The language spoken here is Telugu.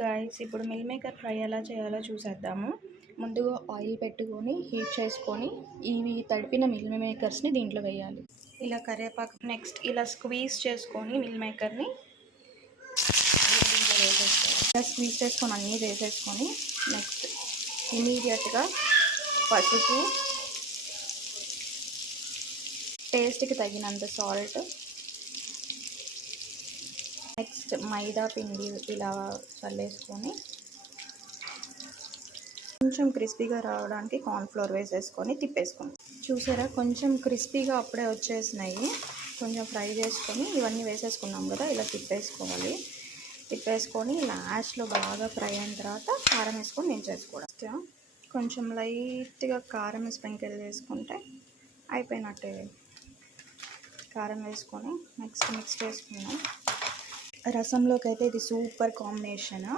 గైస్ ఇప్పుడు మిల్ మేకర్ ఫ్రై ఎలా చేయాలో చూసేద్దాము. ముందుగా ఆయిల్ పెట్టుకొని హీట్ చేసుకొని ఇవి తడిపిన మిల్ మేకర్స్ని దీంట్లో వేయాలి. ఇలా కరివేపాకు నెక్స్ట్ ఇలా స్క్వీజ్ చేసుకొని మిల్ మేకర్ని దీంట్లో వేసేసుకోవాలి. ఇలా స్క్వీజ్ చేసుకొని అన్నీ వేసేసుకొని నెక్స్ట్ ఇమీడియట్గా పసుపు, టేస్ట్కి తగినంత సాల్ట్, నెక్స్ట్ మైదా పిండి ఇలా చల్లేసుకొని కొంచెం క్రిస్పీగా రావడానికి కార్న్ఫ్లోర్ వేసేసుకొని తిప్పేసుకొని చూసారా కొంచెం క్రిస్పీగా అప్పుడే వచ్చేసినాయి. కొంచెం ఫ్రై చేసుకొని ఇవన్నీ వేసేసుకున్నాం కదా, ఇలా తిప్పేసుకోవాలి. తిప్పేసుకొని లాస్ట్లో బాగా ఫ్రై అయిన తర్వాత కారం వేసుకొని నేను చేసుకోవడం. కొంచెం లైట్గా కారం స్ప్రింకిల్ చేసుకుంటే అయిపోయినట్టే. కారం వేసుకొని నెక్స్ట్ మిక్స్ చేసుకున్నాం. రసంలోకి అయితే ఇది సూపర్ కాంబినేషన్.